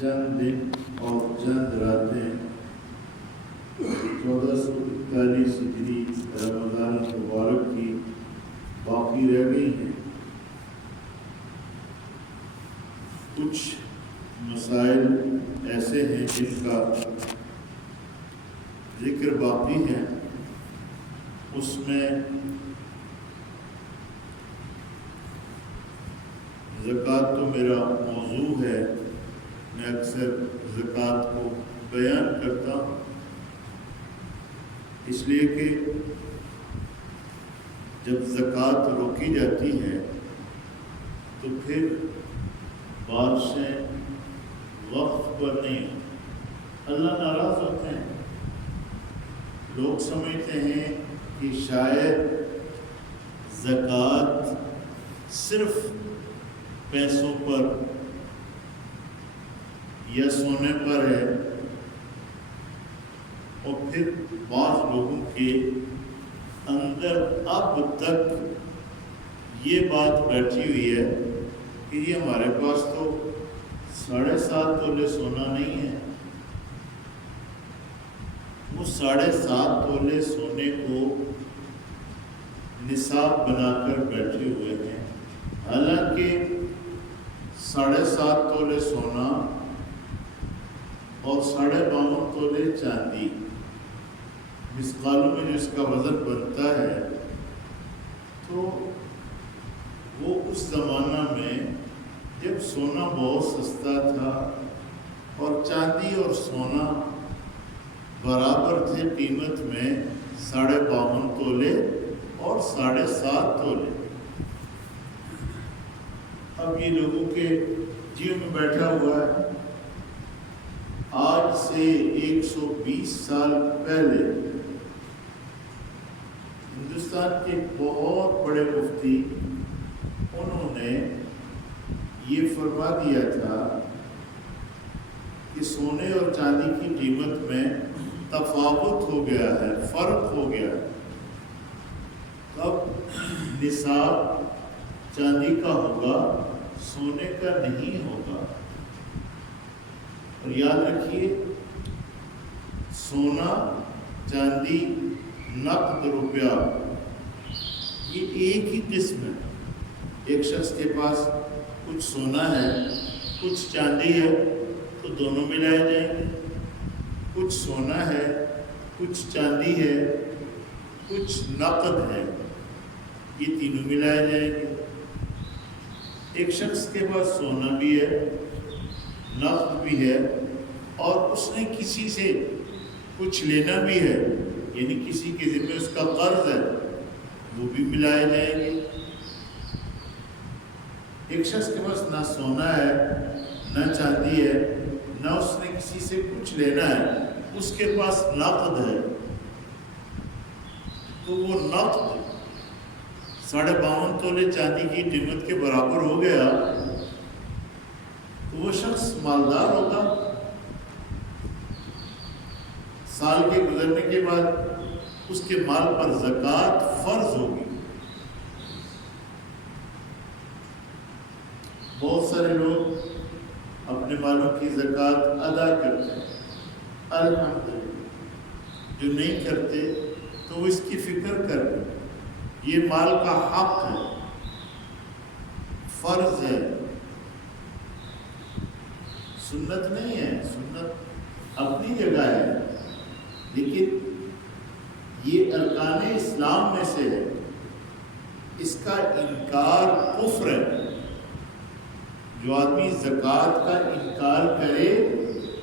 چند دن اور چند راتیں 1441 ہجری رمضان المبارک کی باقی رہ گئی ہیں۔ کچھ مسائل ایسے ہیں جن کا ذکر باقی ہے، اس میں زکوٰۃ تو میرا موضوع ہے، میں اکثر زکوٰۃ کو بیان کرتا ہوں، اس لیے کہ جب زکوٰۃ روکی جاتی ہے تو پھر بارشیں وقت پر نہیں ہوتی، اللہ ناراض ہوتے ہیں۔ لوگ سمجھتے ہیں کہ شاید زکوٰۃ صرف پیسوں پر یا سونے پر ہے، اور پھر بعض لوگوں کے اندر اب تک یہ بات بیٹھی ہوئی ہے کہ یہ ہمارے پاس تو 7.5 تولے سونا نہیں ہے، وہ 7.5 تولے سونے کو نصاب بنا کر بیٹھے ہوئے ہیں۔ حالانکہ 7.5 تولے سونا اور 52.5 تولے چاندی مثقالوں میں جو اس کا وزن بنتا ہے، تو وہ اس زمانہ میں جب سونا بہت سستا تھا اور چاندی اور سونا برابر تھے قیمت میں، 52.5 تولے اور 7.5 تولے۔ اب یہ لوگوں کے جیو میں بیٹھا ہوا ہے۔ آج سے 120 سال پہلے ہندوستان کے بہت بڑے مفتی انہوں نے یہ فرما دیا تھا کہ سونے اور چاندی کی قیمت میں تفاوت ہو گیا ہے، فرق ہو گیا ہے۔ اب نصاب چاندی کا ہوگا، سونے کا نہیں ہوگا۔ اور یاد رکھیے، سونا، چاندی، نقد روپیہ یہ ایک ہی قسم ہے۔ ایک شخص کے پاس کچھ سونا ہے، کچھ چاندی ہے، تو دونوں ملائے جائیں گے۔ کچھ سونا ہے، کچھ چاندی ہے، کچھ نقد ہے، یہ تینوں ملائے جائیں گے۔ ایک شخص کے پاس سونا بھی ہے، نقد بھی ہے، اور اس نے کسی سے کچھ لینا بھی ہے، یعنی کسی کے ذمہ اس کا قرض ہے، وہ بھی ملائے جائیں گے۔ ایک شخص کے پاس نہ سونا ہے، نہ چاندی ہے، نہ اس نے کسی سے کچھ لینا ہے، اس کے پاس نقد ہے، تو وہ نقد 52.5 تولے چاندی کی قیمت کے برابر ہو گیا، تو وہ شخص مالدار ہوگا۔ سال کے گزرنے کے بعد اس کے مال پر زکوٰۃ فرض ہوگی۔ بہت سارے لوگ اپنے مالوں کی زکوٰۃ ادا کرتے ہیں، الحمدللہ۔ جو نہیں کرتے تو وہ اس کی فکر کرتے، یہ مال کا حق ہے، فرض ہے، سنت نہیں ہے۔ سنت اپنی جگہ ہے، لیکن یہ ارکان اسلام میں سے ہے، اس کا انکار کفر ہے۔ جو آدمی زکوٰۃ کا انکار کرے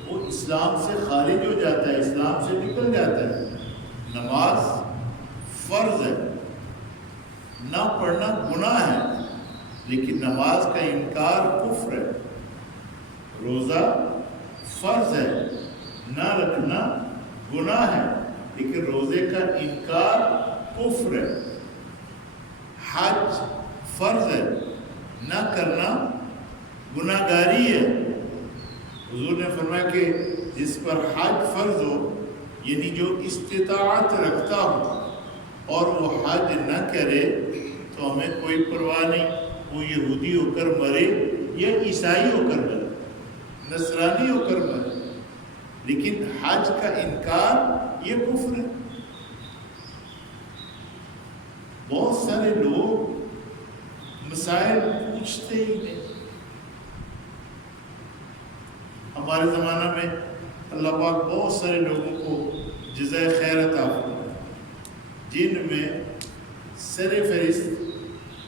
وہ اسلام سے خارج ہو جاتا ہے، اسلام سے نکل جاتا ہے۔ نماز فرض ہے، نہ پڑھنا گناہ ہے، لیکن نماز کا انکار کفر ہے۔ روزہ فرض ہے، نہ رکھنا گناہ ہے، لیکن روزے کا انکار کفر ہے۔ حج فرض ہے، نہ کرنا گناہ گاری ہے۔ حضور نے فرمایا کہ جس پر حج فرض ہو، یعنی جو استطاعت رکھتا ہو اور وہ حج نہ کرے، تو ہمیں کوئی پرواہ نہیں، وہ یہودی ہو کر مرے یا عیسائی ہو کر مرے، نصرانی ہو کر مرے، لیکن حج کا انکار یہ کفر ہے۔ بہت سارے لوگ مسائل پوچھتے ہی نہیں۔ ہمارے زمانہ میں اللہ پاک بہت سارے لوگوں کو جزائے خیر عطا فرمائے، جن میں سر فہرست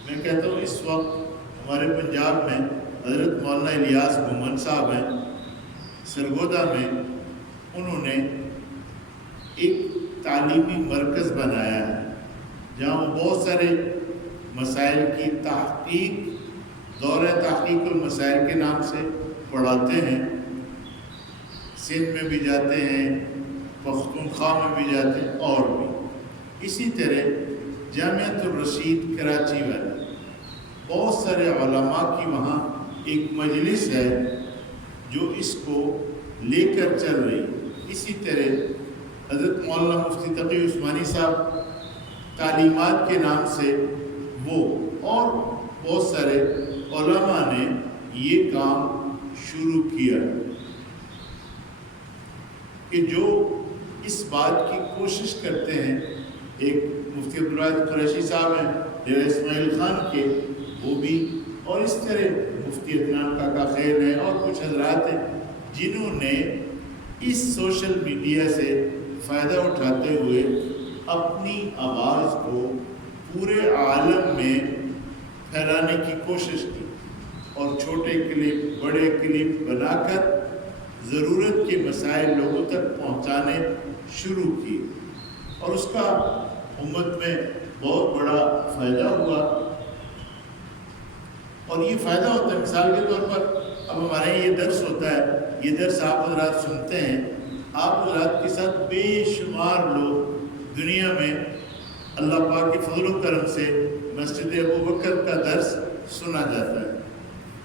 میں کہتا ہوں اس وقت ہمارے پنجاب میں حضرت مولانا الیاس گھومن صاحب ہیں سرگودا میں، انہوں نے ایک تعلیمی مرکز بنایا ہے جہاں وہ بہت سارے مسائل کی تحقیق، دورہ تحقیق المسائل کے نام سے پڑھاتے ہیں۔ سندھ میں بھی جاتے ہیں، پختونخوا میں بھی جاتے ہیں، اور بھی اسی طرح جامعۃ الرشید کراچی میں بہت سارے علماء کی وہاں ایک مجلس ہے جو اس کو لے کر چل رہی۔ اسی طرح حضرت مولانا مفتی تقی عثمانی صاحب تعلیمات کے نام سے وہ اور بہت سارے علماء نے یہ کام شروع کیا کہ جو اس بات کی کوشش کرتے ہیں۔ ایک مفتی عبدالواحد قریشی صاحب ہیں ڈیرہ اسماعیل خان کے، وہ بھی، اور اس طرح مفتی عدنان کاکا خیر ہیں اور کچھ حضرات ہیں جنہوں نے اس سوشل میڈیا سے فائدہ اٹھاتے ہوئے اپنی آواز کو پورے عالم میں پھیلانے کی کوشش کی، اور چھوٹے کلپ بڑے کلپ بنا کر ضرورت کے مسائل لوگوں تک پہنچانے شروع کی، اور اس کا امت میں بہت بڑا فائدہ ہوا۔ اور یہ فائدہ ہوتا ہے، مثال کے طور پر اب ہمارے یہ درس ہوتا ہے، یہ درس آپ حضرات سنتے ہیں، آپ حضرات کے ساتھ بے شمار لوگ دنیا میں اللہ پاک کے فضل و کرم سے مسجد ابوبکر کا درس سنا جاتا ہے۔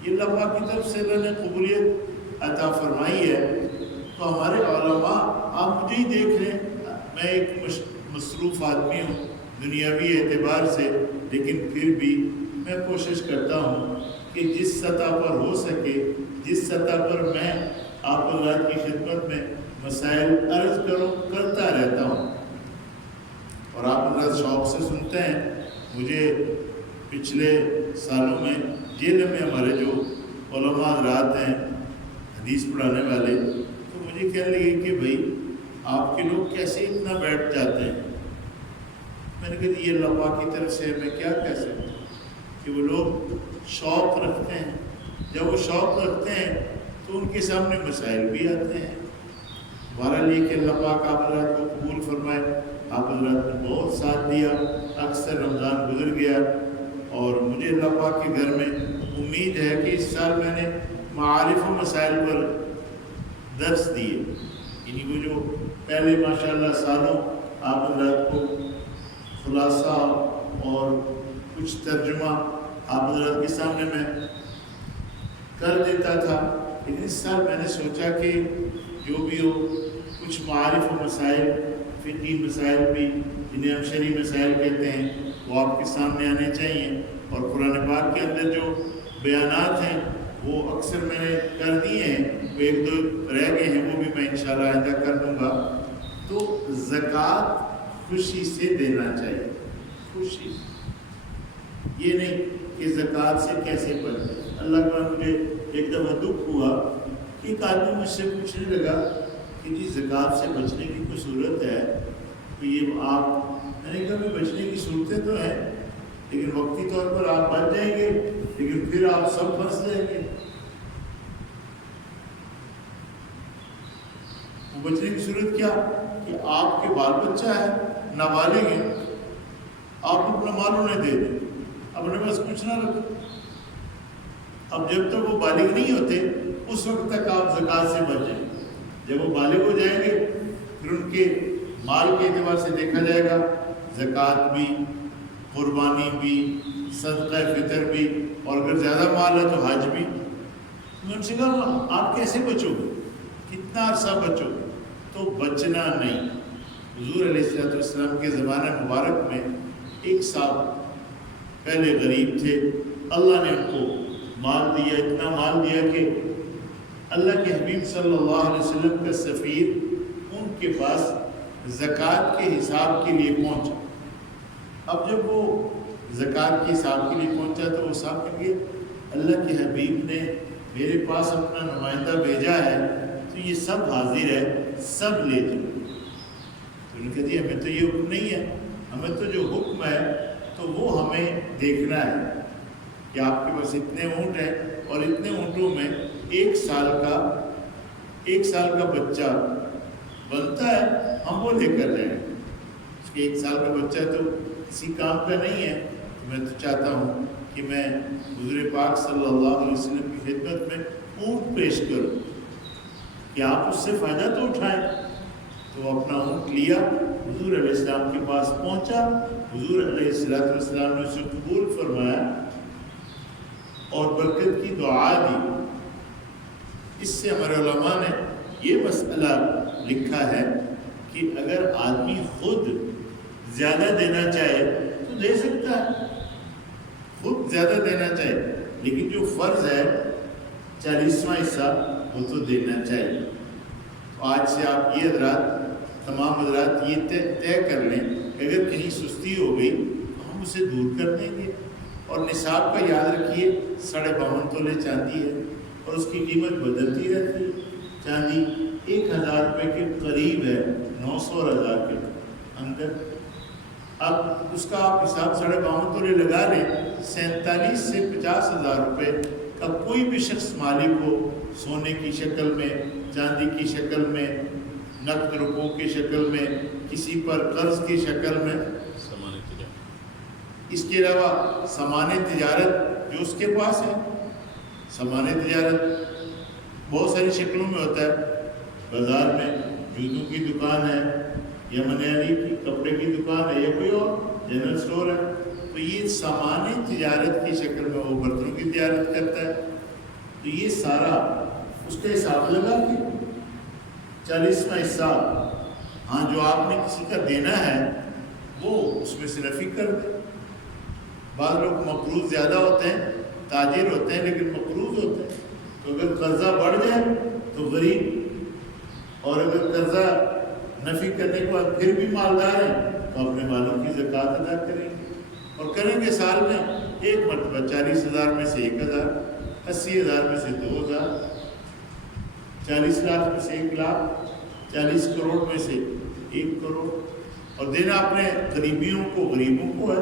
یہ اللہ پاک کی طرف سے اللہ نے قبولیت عطا فرمائی ہے۔ تو ہمارے علماء، آپ مجھے ہی دیکھ رہے ہیں، میں ایک مصروف آدمی ہوں دنیاوی اعتبار سے، لیکن پھر بھی میں کوشش کرتا ہوں کہ جس سطح پر ہو سکے، جس سطح پر میں آپ حضرات کی خدمت میں مسائل عرض کرتا رہتا ہوں، اور آپ حضرات شوق سے سنتے ہیں۔ مجھے پچھلے سالوں میں جیل میں ہمارے جو علماء حضرات ہیں حدیث پڑھانے والے، تو مجھے کہنے لگے کہ بھائی آپ کے لوگ کیسے اتنا بیٹھ جاتے ہیں؟ میں نے کہا یہ اللہ پاک کی طرف سے میں کیا کہہ سکتا ہوں کہ وہ لوگ شوق رکھتے ہیں۔ جب وہ شوق رکھتے ہیں تو ان کے سامنے مسائل بھی آتے ہیں۔ بہرحال یہ کہ اللہ پاک آپ حضرات کو قبول فرمائے۔ آپ حضرات نے بہت ساتھ دیا، اکثر رمضان گزر گیا، اور مجھے اللہ پاک کے گھر میں امید ہے کہ اس سال میں نے معارف و مسائل پر درس دیے، یعنی وہ جو پہلے ماشاءاللہ سالوں آپ حضرات کو خلاصہ اور کچھ ترجمہ آپ حضرات کے سامنے میں کر دیتا تھا، لیکن اس سال میں نے سوچا کہ جو بھی ہو کچھ معارف و مسائل، فقہی مسائل بھی جنہیں ہم شرعی مسائل کہتے ہیں، وہ آپ کے سامنے آنے چاہیے۔ اور قرآن پاک کے اندر جو بیانات ہیں وہ اکثر میں نے کر دیے ہیں، وہ ایک دو رہ گئے ہیں، وہ بھی میں انشاءاللہ آئندہ کر دوں گا۔ تو زکوٰۃ خوشی سے دینا چاہیے، خوشی سے، یہ نہیں کہ زکوٰۃ سے کیسے بچے۔ اللہ کا مجھے ایک دفعہ دکھ ہوا کہ ایک آدمی مجھ سے پوچھنے لگا کہ جی زکوٰۃ سے بچنے کی کوئی صورت ہے؟ تو یہ آپ، میں نے کہا بچنے کی صورتیں تو ہیں، لیکن وقتی طور پر آپ بچ جائیں گے، لیکن پھر آپ سب پھنس جائیں گے۔ وہ بچنے کی صورت کیا کہ آپ کے بال بچہ ہے، نابالغ ہیں، آپ اپنا مال انہیں دے دیں، اپنے پاس کچھ نہ رکھیں۔ اب جب تک وہ بالغ نہیں ہوتے اس وقت تک آپ زکوٰۃ سے بچ جائیں۔ جب وہ بالغ ہو جائیں گے پھر ان کے مال کے اعتبار سے دیکھا جائے گا، زکوٰۃ بھی، قربانی بھی، صدقہ فطر بھی، اور اگر زیادہ مال ہے تو حج بھی۔ میں ان سے کہا آپ کیسے بچو گے، کتنا عرصہ بچو گے؟ تو بچنا نہیں۔ حضور علیہ السلام کے زمانہ مبارک میں ایک صاحب پہلے غریب تھے، اللہ نے ان کو مال دیا، اتنا مال دیا کہ اللہ کے حبیب صلی اللہ علیہ وسلم کا سفیر ان کے پاس زکوٰۃ کے حساب کے لیے پہنچا. اب جب وہ زکوٰۃ کے حساب کے لیے پہنچا تو وہ صاحب کے لیے اللہ کے حبیب نے میرے پاس اپنا نمائندہ بھیجا ہے تو یہ سب حاضر ہے، سب لے جاؤ. تو انہوں نے کہا جی ہمیں تو یہ حکم نہیں ہے، ہمیں تو جو حکم ہے تو وہ ہمیں دیکھنا ہے کہ آپ کے پاس اتنے اونٹ ہیں اور اتنے اونٹوں میں ایک سال کا بچہ بنتا ہے، ہم وہ لے کر جائیں. اس کے 1 سال کا بچہ تو کسی کام کا نہیں ہے. تو میں تو چاہتا ہوں کہ میں حضور پاک صلی اللہ علیہ وسلم کی خدمت میں اونٹ پیش کروں کہ آپ اس سے فائدہ تو اٹھائیں. تو وہ اپنا اونٹ لیا، حضور علیہ السلام کے پاس پہنچا. حضور علیہ السلام نے اسے قبول فرمایا اور برکت کی دعا دی. اس سے ہمارے علماء نے یہ مسئلہ لکھا ہے کہ اگر آدمی خود زیادہ دینا چاہے تو دے سکتا ہے، خود زیادہ دینا چاہے، لیکن جو فرض ہے 40واں حصہ وہ تو دینا چاہیے. تو آج سے آپ یہ تمام حضرات یہ طے کر لیں کہ اگر کہیں سستی ہو گئی تو ہم اسے دور کر دیں گے. اور نصاب کا یاد رکھیے 52.5 تولے چاندی ہے اور اس کی قیمت بدلتی رہتی ہے. چاندی 1000 روپے کے قریب ہے، 900 اور 1000 کے اندر. اب اس کا آپ حساب 52.5 تولے لگا لیں. 47 سے 50,000 روپے کا کوئی بھی شخص مالک ہو، سونے کی شکل میں، چاندی کی شکل میں، نقد روپوں کی شکل میں، کسی پر قرض کی شکل میں، اس کے علاوہ سامان تجارت جو اس کے پاس ہے. سامان تجارت بہت ساری شکلوں میں ہوتا ہے. بازار میں جوتوں کی دکان ہے یا منیاری کی کپڑے کی دکان ہے یا کوئی اور جنرل سٹور ہے، تو یہ سامان تجارت کی شکل میں وہ برتنوں کی تجارت کرتا ہے. تو یہ سارا اس کا حساب لگا کے 40واں حصہ ہاں جو آپ نے کسی کا دینا ہے وہ اس میں سے نفی کر دے. بعض لوگ مقروض زیادہ ہوتے ہیں، تاجر ہوتے ہیں لیکن مقروض ہوتے ہیں. تو اگر قرضہ بڑھ جائے تو غریب، اور اگر قرضہ نفی کرنے کے بعد پھر بھی مالدار ہیں تو اپنے مالوں کی زکوٰۃ ادا کریں گے. اور کریں گے سال میں ایک مرتبہ. 40,000 میں سے 1,000، 80,000 میں سے 2,000، 40 لاکھ میں سے 1 لاکھ، 40 کروڑ میں سے 1 کروڑ. اور دینا اپنے غریبوں کو ہے.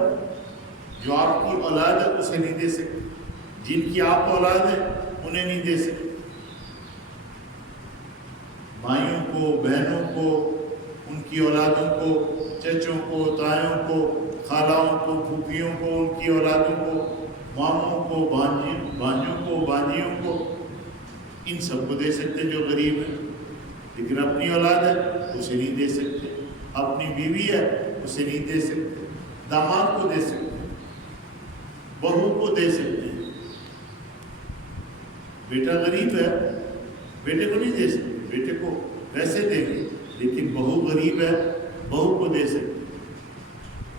جو آپ کی اولاد ہے اسے نہیں دے سکتے، جن کی آپ اولاد ہے انہیں نہیں دے سکتے. بھائیوں کو، بہنوں کو، ان کی اولادوں کو، چچوں کو، تایوں کو، خالاؤں کو، پھوپھیوں کو، ان کی اولادوں کو، ماموں کو، بھانجوں کو، بانجیوں کو، ان سب کو دے سکتے جو غریب ہیں. لیکن اپنی اولاد ہے اسے نہیں دے سکتے، اپنی بیوی ہے اسے نہیں دے سکتے، داماد کو دے سکتے، بہو کو دے سکتے ہیں. بیٹا غریب ہے بیٹے کو نہیں دے سکتے، بیٹے کو ویسے دیں گے، لیکن بہو غریب ہے بہو کو دے سکتے،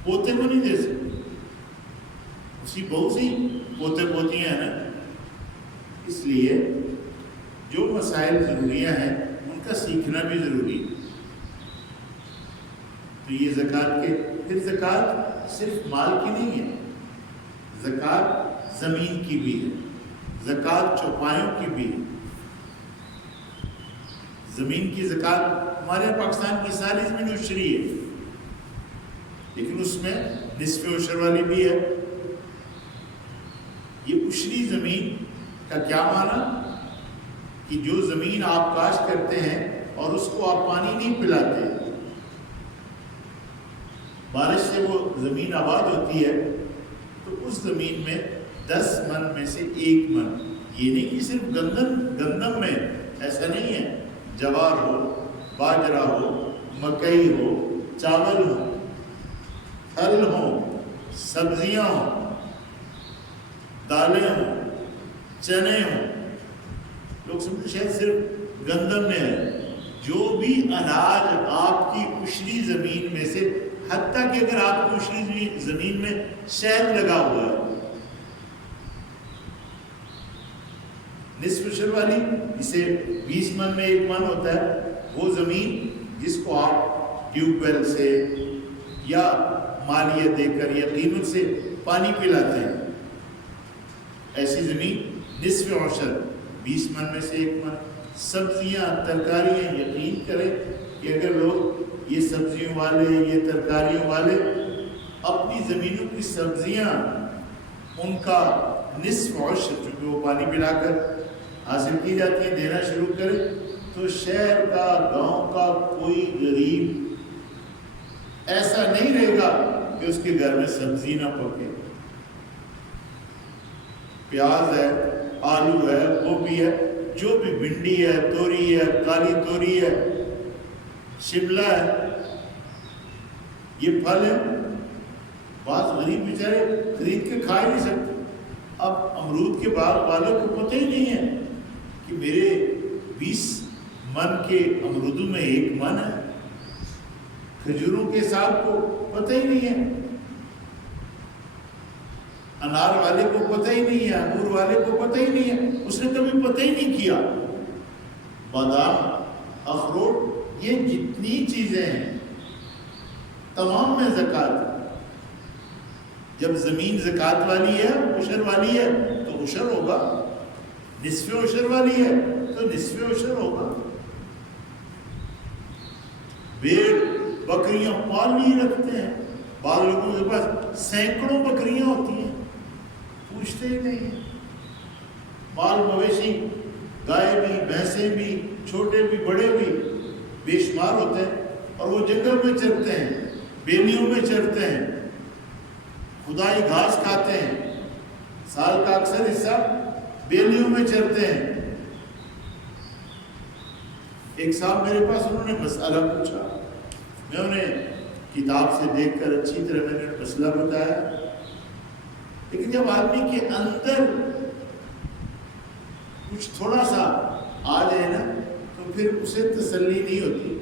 پوتے کو نہیں دے سکتے. اسی بہو سے ہی پوتے پوتیاں ہیں نا. اس لیے جو مسائل ضروریاں ہیں ان کا سیکھنا بھی ضروری ہے. تو یہ زکوٰۃ پھر زکوٰۃ صرف مال کی نہیں ہے، زکوٰۃ زمین کی بھی ہے، زکوٰۃ چوپایوں کی بھی ہے. زمین کی زکوٰۃ ہمارے پاکستان کی ساری زمین عشری ہے، لیکن اس میں نصف عشر والی بھی ہے. یہ عشری زمین کا کیا معنی؟ کہ جو زمین آپ کاشت کرتے ہیں اور اس کو آپ پانی نہیں پلاتے، بارش سے وہ زمین آباد ہوتی ہے، تو اس زمین میں 10 من میں سے 1 من. یہ نہیں کہ صرف گندم میں، ایسا نہیں ہے. جوار ہو، باجرہ ہو، مکئی ہو، چاول ہو، پھل ہوں، سبزیاں ہوں، دالیں ہوں، چنے ہوں. لوگ سمجھتے شاید صرف گندم میں ہے. جو بھی اناج آپ کی عشری زمین میں سے، حتیٰ کہ اگر آپ کی عشری زمین میں شہد لگا ہوا ہے، نصف عشر والی جسے 20 من میں 1 من ہوتا ہے، وہ زمین جس کو آپ ٹیوب ویل سے یا مالیہ دے کر یا قیمت سے پانی پلاتے ہیں، ایسی زمین نصف عشر 20 من میں سے 1 من۔ سبزیاں ترکاریاں، یقین کریں کہ اگر لوگ یہ سبزیوں والے یہ ترکاریوں والے اپنی زمینوں کی سبزیاں ان کا نصف عشر چونکہ وہ پانی پلا کر حاصل کی جاتی ہیں دینا شروع کرے، تو شہر کا گاؤں کا کوئی غریب ایسا نہیں رہے گا کہ اس کے گھر میں سبزی نہ پکے۔ پیاز ہے، آلو ہے، گوبھی ہے، جو بھی بھنڈی ہے، توری ہے، کالی توری ہے، شملہ ہے، یہ پھل ہے۔ بعض غریب بیچارے خرید کے کھا ہی نہیں سکتے۔ اب امرود کے باغ والوں کو پتہ ہی نہیں ہے کہ میرے 20 من کے امرودوں میں 1 من ہے، کھجوروں کے صاحب کو پتہ ہی نہیں ہے، انار والے کو پتہ ہی نہیں ہے، انگور والے کو پتہ ہی نہیں ہے، اس نے کبھی پتہ ہی نہیں کیا۔ بادام، اخروٹ، یہ جتنی چیزیں ہیں تمام میں زکوٰۃ۔ جب زمین زکوٰۃ والی ہے، عشر والی ہے تو عشر ہوگا، نصف عشر والی ہے تو نصف عشر ہوگا۔ بھیڑ بکریاں پال نہیں رکھتے ہیں، بعض لوگوں کے پاس سینکڑوں بکریاں ہوتی ہیں، پوچھتے ہی نہیں ہیں۔ مال مویشی، گائے بھی، بھینسیں بھی، چھوٹے بھی بڑے بھی بے شمار ہوتے ہیں، اور وہ جنگل میں چرتے ہیں، بیلیوں میں چرتے ہیں، خدائی گھاس کھاتے ہیں، سال کا اکثر حصہ بیلیوں میں چرتے ہیں۔ ایک صاحب میرے پاس، انہوں نے مسئلہ پوچھا، میں انہیں کتاب سے دیکھ کر اچھی طرح میں نے مسئلہ بتایا، لیکن جب آدمی کے اندر کچھ تھوڑا سا آ جائے نا تو پھر اسے تسلی نہیں ہوتی۔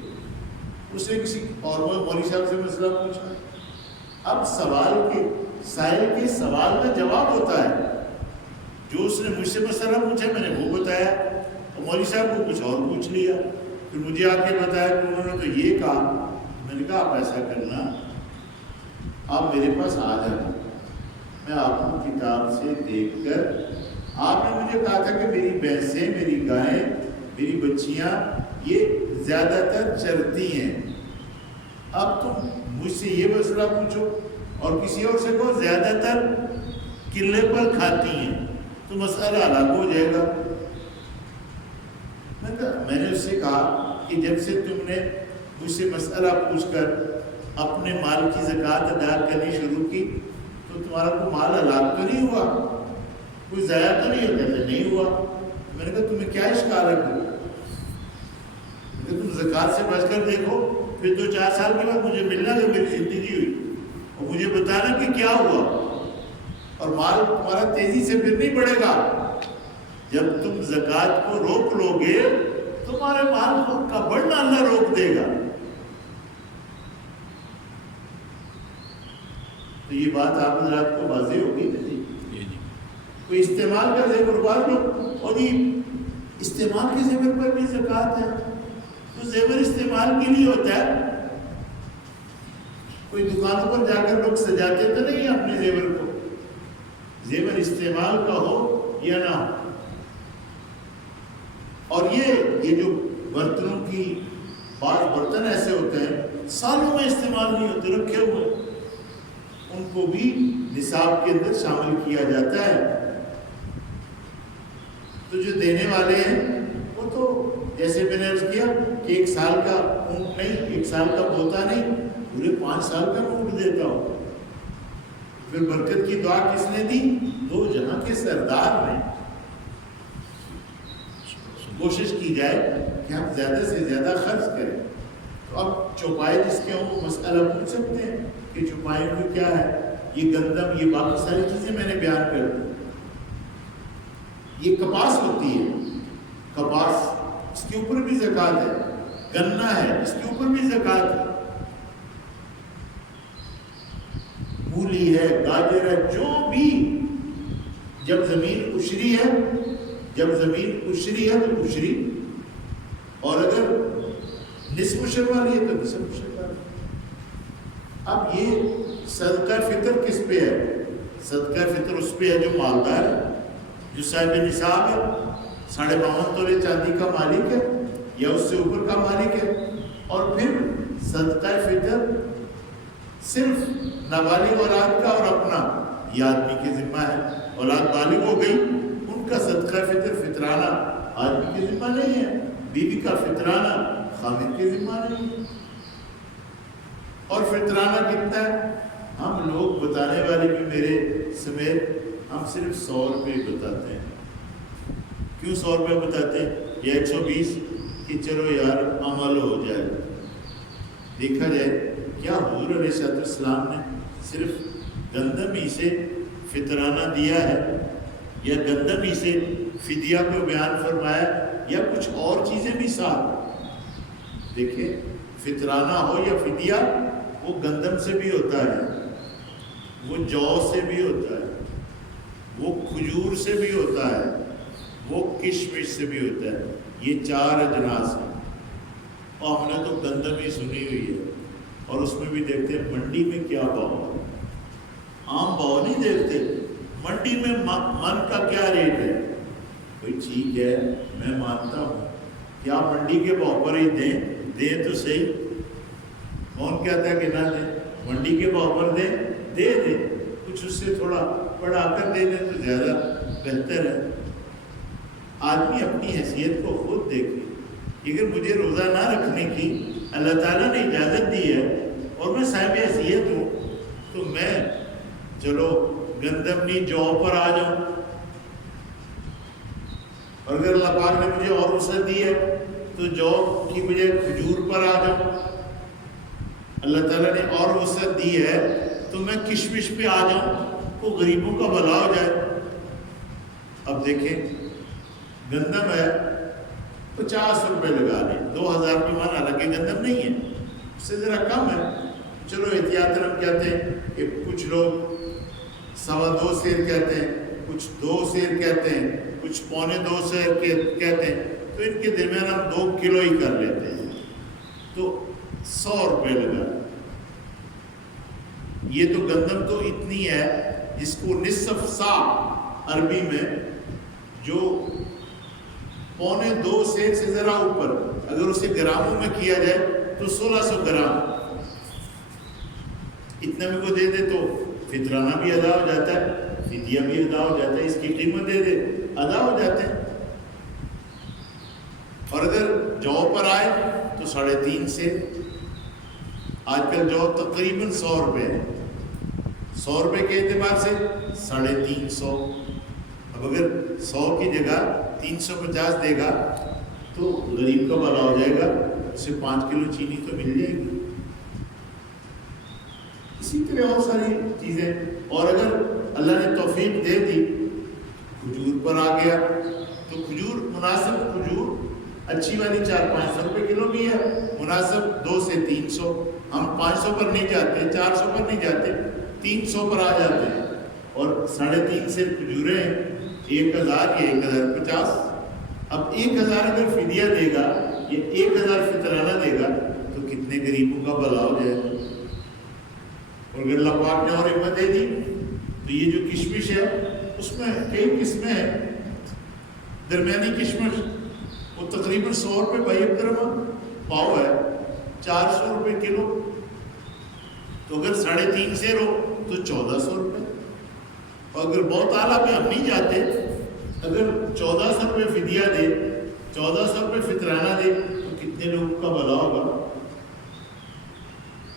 اسے کسی اور مولوی صاحب سے مسئلہ پوچھا، اب سوال کے سائل کے سوال کا جواب ہوتا ہے، جو اس نے مجھ سے مسئلہ پوچھا میں نے وہ بتایا، اور مولوی صاحب کو کچھ اور پوچھ لیا، پھر مجھے آ کے بتایا کہ انہوں نے تو یہ کہا۔ میں نے کہا آپ ایسا کرنا، آپ میرے پاس آ جانا، میں آپ کو کتاب سے دیکھ کر، آپ نے مجھے کہا تھا کہ میری بھینسیں، میری گائیں، میری بچیاں یہ زیادہ تر چرتی ہیں، اب تم مجھ سے یہ مسئلہ پوچھو اور کسی اور سے کہو زیادہ تر قلعے پر کھاتی ہیں، تو مسئلہ الگ ہو جائے گا۔ میں نے اس سے کہا کہ جب سے تم نے مجھ سے مسئلہ پوچھ کر اپنے مال کی زکوٰۃ ادا کرنی شروع کی تو تمہارا کوئی مال ہلاک تو نہیں ہوا، کوئی ضائع تو نہیں ہو؟ کہتے نہیں ہوا۔ میں نے کہا تمہیں کیا اشکال ہے؟ تم زکوٰۃ سے بچ کر دیکھو، پھر 2-4 سال کے بعد مجھے ملنا کہ میری زندگی ہوئی اور مجھے بتانا کہ کیا ہوا، اور مال تمہارا تیزی سے پھر نہیں بڑھے گا۔ جب تم زکوٰۃ کو روک لو گے تمہارے مال کا بڑھنا اللہ روک دے گا۔ تو یہ بات آپ حضرات کو واضح ہوگی نا جی؟ کوئی استعمال کا زیور بات لو، اور یہ استعمال کے زیور پر بھی زکوٰۃ ہے، تو زیور استعمال کے لیے ہوتا ہے۔ کوئی دکانوں پر جا کر لوگ سجاتے تو نہیں ہیں اپنے زیور کو، زیور استعمال کا ہو یا نہ ہو۔ اور یہ جو برتنوں کی، بعض برتن ایسے ہوتے ہیں سالوں میں استعمال نہیں ہوتے، رکھے ہوئے، ان کو بھی نصاب کے اندر شامل کیا جاتا ہے۔ تو جو دینے والے ہیں وہ تو جیسے میں نے عرض کیا کہ 1 سال کا اونٹ نہیں، 1 سال کا بوتا نہیں، پورے 5 سال کا اونٹ دیتا ہوں۔ پھر برکت کی دعا کس نے دی؟ 2 جہاں کے سردار نے۔ کوشش کی جائے کہ ہم زیادہ سے زیادہ خرچ کریں۔ تو اب چوپائے جس کے ہوں وہ مسئلہ پوچھ سکتے ہیں کہ چوپائے میں کیا ہے، یہ گندم، یہ باقی ساری چیزیں میں نے بیان کر دی۔ یہ کپاس ہوتی ہے، کپاس اس کے اوپر بھی زکوٰۃ ہے، گنا ہے اس کے اوپر بھی زکوٰۃ ہے، مولی ہے، گاجر ہے، جو بھی جب زمین عشری ہے جب زمین عشری ہے تو عشری، اور اگر نصف عشر والی ہے تو نصف عشر والی۔ اب یہ صدقہ فطر کس پہ ہے؟ صدقہ فطر اس پہ ہے جو مالدار ہے، جو صاحب نصاب ہے، 52.5 تولے چاندی کا مالک ہے یا اس سے اوپر کا مالک ہے۔ اور پھر صدقہ فطر صرف نابالغ اولاد کا اور اپنا یہ آدمی کے ذمہ ہے۔ اولاد بالغ ہو گئی، ان کا صدقہ فطر فطرانہ آدمی کے ذمہ نہیں ہے، بیوی کا فطرانہ خامد کے ذمہ نہیں ہے۔ اور فطرانہ کتنا ہے؟ ہم لوگ بتانے والے بھی میرے سمیت ہم صرف 100 روپے بتاتے ہیں۔ کیوں 100 روپے بتاتے ہیں یا 120 کہ چلو یار عمل ہو جائے، دیکھا جائے کیا حضور علیہ السلام نے صرف گندم ہی سے فطرانہ دیا ہے یا گندم ہی سے فدیہ کو بیان فرمایا یا کچھ اور چیزیں بھی ساتھ؟ دیکھیں فطرانہ ہو یا فدیہ وہ گندم سے بھی ہوتا ہے، وہ جو سے بھی ہوتا ہے، وہ کھجور سے بھی ہوتا ہے، وہ کشمش سے بھی ہوتا ہے۔ یہ 4 اجناس ہیں، اور ہم نے تو گندم ہی سنی ہوئی ہے، اور اس میں بھی دیکھتے ہیں منڈی میں کیا بھاؤ ہے۔ عام بھاؤ نہیں دیکھتے، منڈی میں من کا کیا ریٹ ہے۔ کوئی ٹھیک ہے میں مانتا ہوں، کیا منڈی کے بھاؤ پر ہی دیں تو صحیح۔ کون کہتا ہے کہ نہ دیں؟ منڈی کے بھاؤ پر دے دیں، کچھ اس سے تھوڑا بڑھا کر دے دیں تو زیادہ بہتر ہے۔ آدمی اپنی حیثیت کو خود دیکھے، اگر مجھے روزہ نہ رکھنے کی اللہ تعالیٰ نے اجازت دی ہے اور میں صاحب حیثیت ہوں تو میں چلو گندمنی جو پر آ جاؤں، اور اگر اللہ پاک نے مجھے اور وسعت دی ہے تو جو کی بجائے کھجور پر آ جاؤں، اللہ تعالیٰ نے اور وسعت دی ہے تو میں کشمش پہ آ جاؤں، وہ غریبوں کا بھلا ہو جائے۔ اب دیکھیں گندم ہے 50 روپے لگا لیں، 2000 روپے مان، حالانکہ گندم نہیں ہے، اس سے ذرا کم ہے، چلو احتیاط ہم کہتے ہیں کہ کچھ لوگ 2.25 سیر کہتے ہیں، کچھ 2 سیر کہتے ہیں، کچھ 2.25 سیر کہتے ہیں، تو ان کے درمیان ہم 2 کلو ہی کر لیتے ہیں، تو 100 روپے لگا۔ یہ تو گندم تو اتنی ہے جس کو نصف سا عربی میں، جو 2.25 سیر سے ذرا اوپر، اگر اسے گراموں میں کیا جائے تو 1600 گرام، اتنے میں کو دے دے تو فطرانہ بھی ادا ہو جاتا ہے، فدیہ بھی ادا ہو جاتا ہے، اس کی قیمت دے دے ادا ہو جاتے ہیں۔ اور اگر جو پر آئے تو 3.5 سیر، آج کل جو تقریباً 100 روپے ہے، 100 روپے کے اعتبار سے 350۔ اب اگر 100 کی جگہ 350 دے گا تو غریب کا بھلا ہو جائے گا، اسے 5 کلو چینی تو مل جائے گی۔ اسی طرح اور ساری چیزیں، اور اگر اللہ نے توفیق دے دی کھجور پر آ گیا تو کھجور مناسب، کھجور اچھی والی 400-500 روپے کلو بھی ہے، مناسب 200 سے 300، ہم 500 پر نہیں جاتے، 400 پر نہیں جاتے، 300 پر آ جاتے ہیں، اور 3.5 سے کھجوریں 1000 یا 1050۔ اب 1000 اگر فدیہ دے گا یا 1000 فطرانہ دے گا تو کتنے غریبوں کا بھلا ہو جائے گا۔ اور اگر اللہ پاک نے اور ہمت دے دی تو یہ جو کشمش ہے اس میں کئی قسمیں ہیں، درمیانی کشمش وہ تقریباً 100 روپے بھائی اکرم پاؤ ہے، 400 روپے کلو، تو اگر 3.5 سیر ہو تو 1400 روپے۔ اور اگر بہت اعلیٰ پہ ہم نہیں جاتے، اگر 1400 روپے فدیہ دے، 1400 روپے فطرانہ دے تو کتنے لوگوں کا بھلا ہوگا۔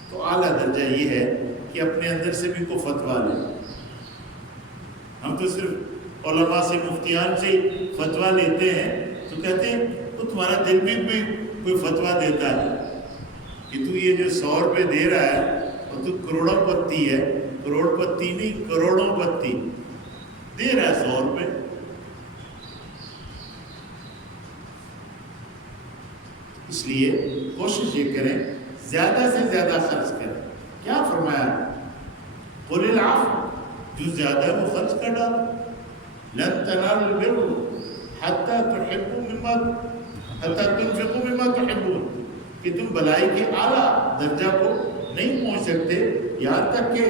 تو اعلیٰ درجہ یہ ہے کہ اپنے اندر سے بھی کو فتویٰ لیں۔ ہم تو صرف علماء سے، مفتیان سے فتویٰ لیتے ہیں تو کہتے ہیں تو تمہارا دل بھی کوئی فتویٰ دیتا ہے کہ تو یہ جو 100 روپے دے رہا ہے اور تو کروڑوں پتی ہے، کروڑ پتی نہیں کروڑوں پتی دے رہا ہے 100 روپے۔ اس لیے کوشش یہ کریں زیادہ سے زیادہ خرچ کریں۔ کیا فرمایا؟ قل العفو، جو زیادہ ہے وہ خرچ کر ڈالو، لن تنالوا البر حتی تحبوا مما حتی تنفقوا مما تحبون، کہ تم بلائی کے اعلیٰ درجہ کو نہیں پہنچ سکتے یہاں تک کہ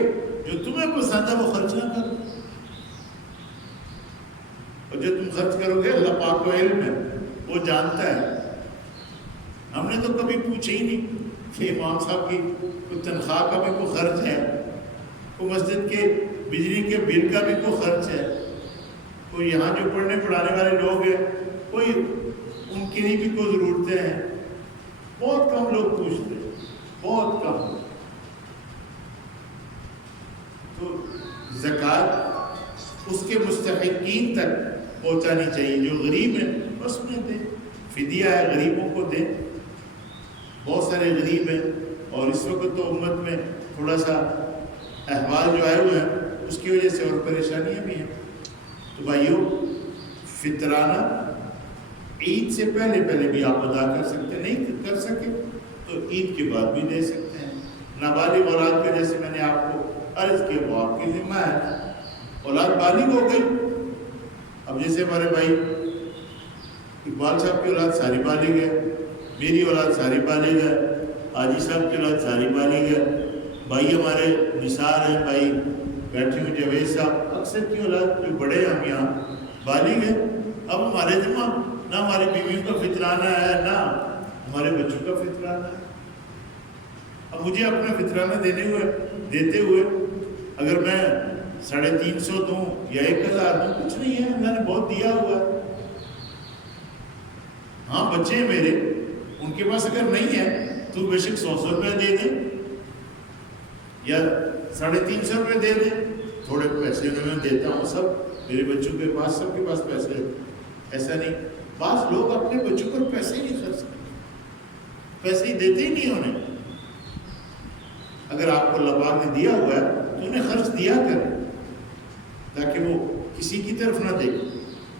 جو تمہیں پسند ہے وہ خرچ نہ کرو، اور جو تم خرچ کرو گے اللہ پاک کو علم ہے، وہ جانتا ہے۔ ہم نے تو کبھی پوچھا ہی نہیں کہ امام صاحب کی کوئی تنخواہ کا بھی کوئی خرچ ہے، کوئی مسجد کے بجلی کے بل کا بھی کوئی خرچ ہے، کوئی یہاں جو پڑھنے پڑھانے والے لوگ ہیں کوئی ان کے لیے بھی کوئی ضرورتیں ہیں، بہت کم لوگ پوچھتے ہیں، بہت کم۔ تو زکوٰۃ اس کے مستحقین تک پہنچانی چاہیے، جو غریب ہیں بس انہیں دیں، فدیہ ہے غریبوں کو دیں۔ بہت سارے غریب ہیں اور اس وقت تو امت میں تھوڑا سا احوال جو آئے ہوئے ہیں اس کی وجہ سے اور پریشانیاں بھی ہیں۔ تو بھائیوں، فطرانہ عید سے پہلے بھی آپ ادا کر سکتے، نہیں کر سکے تو عید کے بعد بھی دے سکتے ہیں۔ نابالغ اولاد کا جیسے میں نے آپ کو عرض کیا وہ آپ کی ذمہ ہے، اولاد بالغ ہو گئی، اب جیسے ہمارے بھائی اقبال صاحب کی اولاد ساری بالغ ہے، میری اولاد ساری بالغ ہے، حاجی صاحب کی اولاد ساری بالغ ہے، بھائی ہمارے نثار ہیں، بھائی بیٹھے ہوئے جاوید صاحب، اکثر کی اولاد جو بڑے ہم یہاں بالغ ہیں۔ اب ہمارے ذمہ نہ ہماری بیویوں کا فطرانہ ہے نہ ہمارے بچوں کا فطرانہ ہے۔ اب مجھے اپنا فطرانہ دیتے ہوئے اگر میں 350 دوں یا 1000 دوں کچھ نہیں ہے، میں نے بہت دیا ہوا ہے۔ ہاں بچے ہیں میرے، ان کے پاس اگر نہیں ہے تو بے شک 100 روپے دے دیں یا 350 روپے دے دیں، تھوڑے پیسے میں دیتا ہوں، سب میرے بچوں کے پاس سب کے پاس پیسے، ایسا نہیں۔ بعض لوگ اپنے بچوں پر پیسے ہی نہیں خرچ کرتے، پیسے ہی دیتے ہی نہیں انہیں۔ اگر آپ کو اللہ پاک نے دیا ہوا ہے تو انہیں خرچ دیا کریں تاکہ وہ کسی کی طرف نہ دیکھیں۔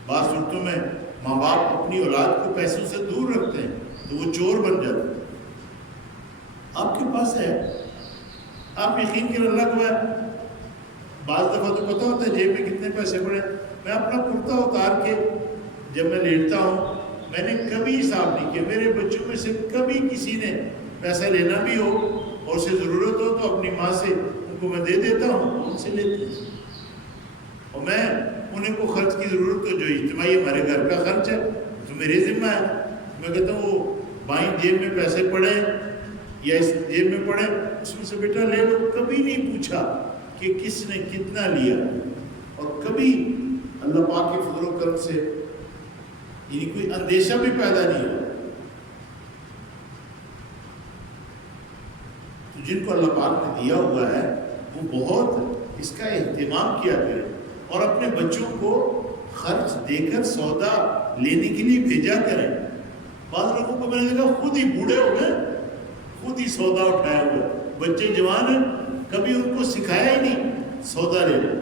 بعض صورتوں میں ماں باپ اپنی اولاد کو پیسوں سے دور رکھتے ہیں تو وہ چور بن جاتے ہیں۔ آپ کے پاس ہے، آپ یقین کریں اللہ کو ہے، بعض دفعہ تو پتہ ہوتا ہے جیب میں کتنے پیسے پڑے، میں اپنا کرتا اتار کے جب میں لیٹتا ہوں میں نے کبھی حساب نہیں کیا، میرے بچوں میں سے کبھی کسی نے پیسہ لینا بھی ہو اور اسے ضرورت ہو تو اپنی ماں سے ان کو میں دے دیتا ہوں، ان سے لیتے ہیں، اور میں انہیں کو خرچ کی ضرورت ہو جو اجتماعی ہمارے گھر کا خرچ ہے تو میرے ذمہ ہے، میں کہتا ہوں وہ بائیں جیب میں پیسے پڑے یا اس جیب میں پڑے اس میں سے بیٹا لے لو، کبھی نہیں پوچھا کہ کس نے کتنا لیا، اور کبھی اللہ پاک کے فضل و کرم سے یعنی کوئی اندیشہ بھی پیدا نہیں ہوا۔ تو جن کو اللہ پاک نے دیا ہوا ہے وہ بہت اس کا اہتمام کیا کرے اور اپنے بچوں کو خرچ دے کر سودا لینے کے لیے بھیجا کریں۔ بعض لوگوں کو میں نے دیکھا خود ہی بوڑھے ہو گئے، خود ہی سودا اٹھایا ہوا، بچے جوان ہیں، کبھی ان کو سکھایا ہی نہیں سودا لے لو۔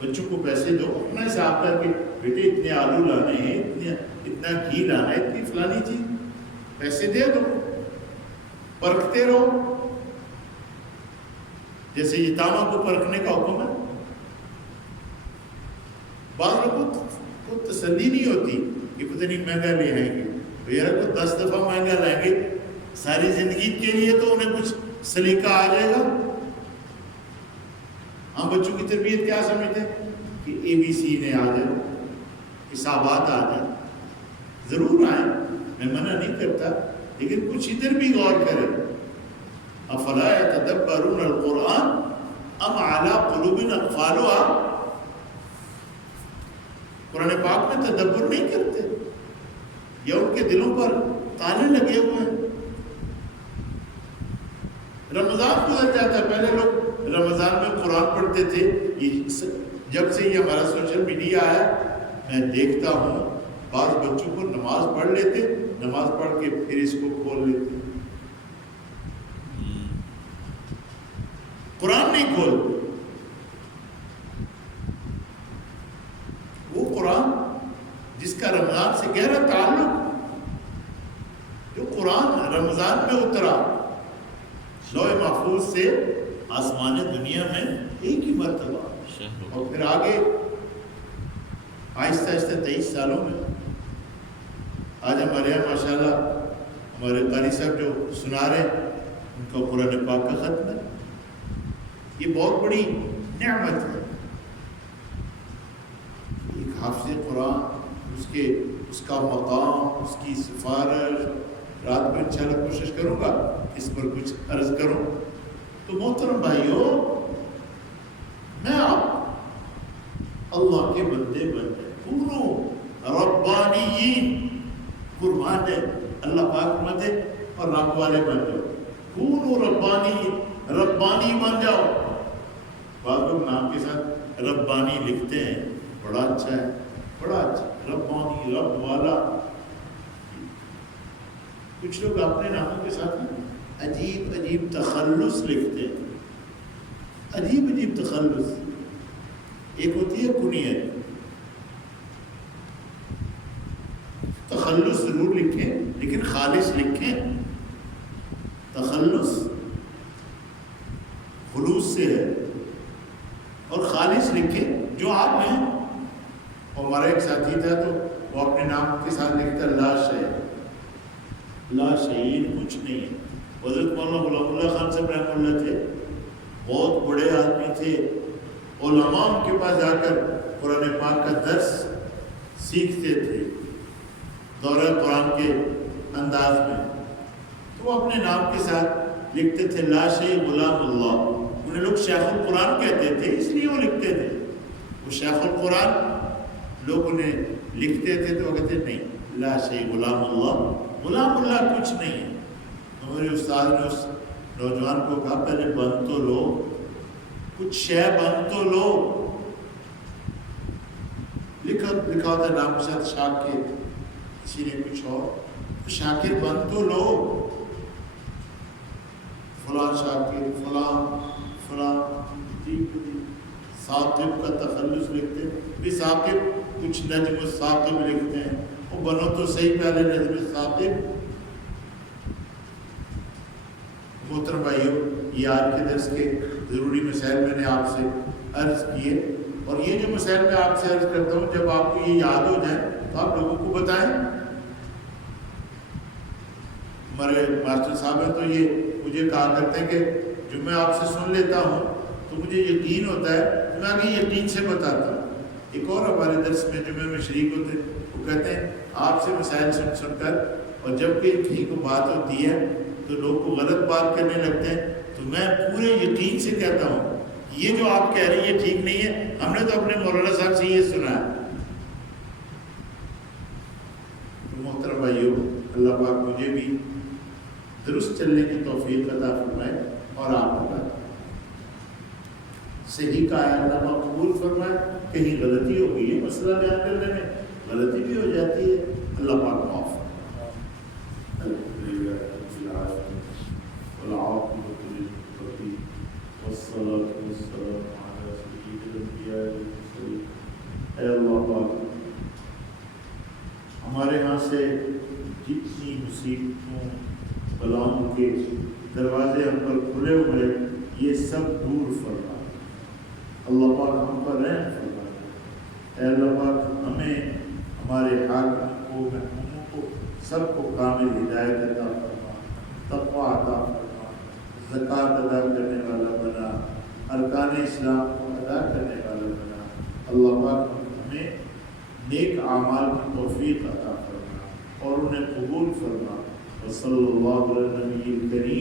بچوں کو پیسے دو، اپنا حساب کر کے بیٹے اتنے آلو لانے ہیں، اتنا گھی لانا ہے، اتنی فلانی چیز، پیسے دے دو، پرکھتے رہو، جیسے یتامہ کو پرکھنے کا حکم ہے۔ بعض لوگوں کو تسلی نہیں ہوتی کہ پتہ نہیں مہنگا لے آئیں گے، یار کو 10 دفعہ مہنگا لائیں گے ساری زندگی کے لیے تو انہیں کچھ سلیقہ آ جائے گا۔ ہم بچوں کی تربیت کیا سمجھتے ہیں کہ ABC نے آ جائے، حسابات آ جائیں، ضرور آئیں، میں منع نہیں کرتا، لیکن کچھ ادھر بھی غور کریں۔ افلا یتدبرون القرآن ام علی قلوب اقفالها، قرآن پاک میں تدبر نہیں کرتے یا ان کے دلوں پر تالے لگے ہوئے ہیں۔ رمضان گزر جاتا ہے، پہلے لوگ رمضان میں قرآن پڑھتے تھے، جب سے یہ ہمارا سوشل میڈیا ہے میں دیکھتا ہوں بعض بچوں کو نماز پڑھ لیتے، نماز پڑھ کے پھر اس کو کھول لیتے، قرآن نہیں کھولتے۔ وہ قرآن جس کا رمضان سے گہرا تعلق، جو قرآن رمضان میں اترا لوح محفوظ سے آسمان دنیا میں ایک ہی مرتبہ، اور پھر آگے آہستہ آہستہ 23 سالوں میں آج ہمارے یہاں ماشاءاللہ ہمارے قاری صاحب جو سنا رہے ہیں ان کا قرآن پاک کا ختم ہے. یہ بہت بڑی نعمت ہے. ایک حافظ قرآن اس کا مقام، اس کی سفارش، رات میں انشاءاللہ کوشش کروں گا اس پر کچھ عرض کروں. تو محترم بھائیو، میں آپ اللہ کے بندے بندے کونو ربانیین، قربان ہے اللہ پاک مدے اور رب والے بن جاؤ. کونو ربانی بن جاؤ. بعض لوگ نام کے ساتھ ربانی لکھتے ہیں، بڑا اچھا ہے، بڑا اچھا. ربانی، رب والا. کچھ لوگ اپنے ناموں کے ساتھ عجیب عجیب تخلص لکھتے ہیں، عجیب عجیب تخلص. ایک ہوتی ہے کنیت، تخلص ضرور لکھیں لیکن خالص لکھیں. تخلص خلوص سے ہے، اور خالص لکھیں جو آپ ہیں. ہمارا ایک ساتھی تھا تو وہ اپنے نام کے ساتھ لکھتا لا شے، لا شعین، کچھ نہیں ہے. حضرت مولانا غلام اللہ خان صاحب رحمۃ اللہ تھے، بہت بڑے آدمی تھے. علماء ان کے پاس جا کر قرآن پاک کا درس سیکھتے تھے دورہ قرآن کے انداز میں. تو وہ اپنے نام کے ساتھ لکھتے تھے لا شے غلام اللہ. انہیں لوگ شیخ القرآن کہتے تھے، اس لیے وہ لکھتے تھے. وہ شیخ القرآن لوگ انہیں لکھتے تھے تو وہ کہتے نہیں، لا شے غلام اللہ. غلام اللہ کچھ نہیں ہے. ہمارے استاد نے اس نوجوان کو کہا پہلے بن تو لو، کچھ شے بن تو لو. لکھا ہوتا نام کے ساتھ شاکر، کسی نے کچھ اور، شاکر بن تو لو. فلاں شاکر، فلاں ثاقب کا تخلص لکھتے بھی. ثاقب کچھ نجم الثاقب لکھتے ہیں. وہ بنو تو صحیح پہلے نجم الثاقب. محترم بھائیو، یہ آج کے درس کے ضروری مسائل میں نے آپ سے عرض کیے، اور یہ جو مسائل میں آپ سے عرض کرتا ہوں جب آپ کو یہ یاد ہو جائیں تو آپ لوگوں کو بتائیں. ہمارے ماسٹر صاحب ہیں تو یہ مجھے کہا کرتے ہیں کہ جو میں آپ سے سن لیتا ہوں تو مجھے یقین ہوتا ہے، میں آگے یقین سے بتاتا ہوں. ایک اور ہمارے درس میں جمعہ میں شریک ہوتے ہیں، وہ کہتے ہیں آپ سے مسائل سن کر، اور جب کہ کہیں کو بات ہوتی ہے تو لوگ کو غلط بات کرنے لگتے ہیں تو میں پورے یقین سے کہتا ہوں یہ جو آپ کہہ رہے ہیں یہ ٹھیک نہیں ہے. ہم نے تو اپنے مولانا صاحب سے یہ سنا ہے. تو محترم بھائیو، اللہ پاک مجھے بھی درست چلنے کی توفیق عطا فرمائے اور آپ کو صحیح کا ہے اللہ پاک قبول فرمائے. کہیں غلطی ہو گئی ہے مسئلہ بیان کرنے میں، غلطی بھی ہو جاتی ہے، اللہ پاک معاف فرمائے. والعاقبۃ للمتقین والصلاۃ والسلام علی سید الانبیاء والمرسلین. اے اللہ پاک، ہمارے ہاں سے جتنی مصیبتوں بلاؤں کے دروازے ہم پر کھلے ہوئے یہ سب دور فرما. اللہ پاک ہم پر رحم فرما. اے اللہ پاک ہمیں، ہمارے حاکم کو، محکوموں کو، سب کو کامل ہدایت عطا فرما، تقویٰ عطا فرما، زکوٰۃ ادا کرنے والا بنا، ارکان اسلام کو ادا کرنے والا بنا. اللہ پاک ہمیں نیک اعمال کی توفیق عطا فرما اور انہیں قبول فرما. وصلی اللہ علی النبی الکریم.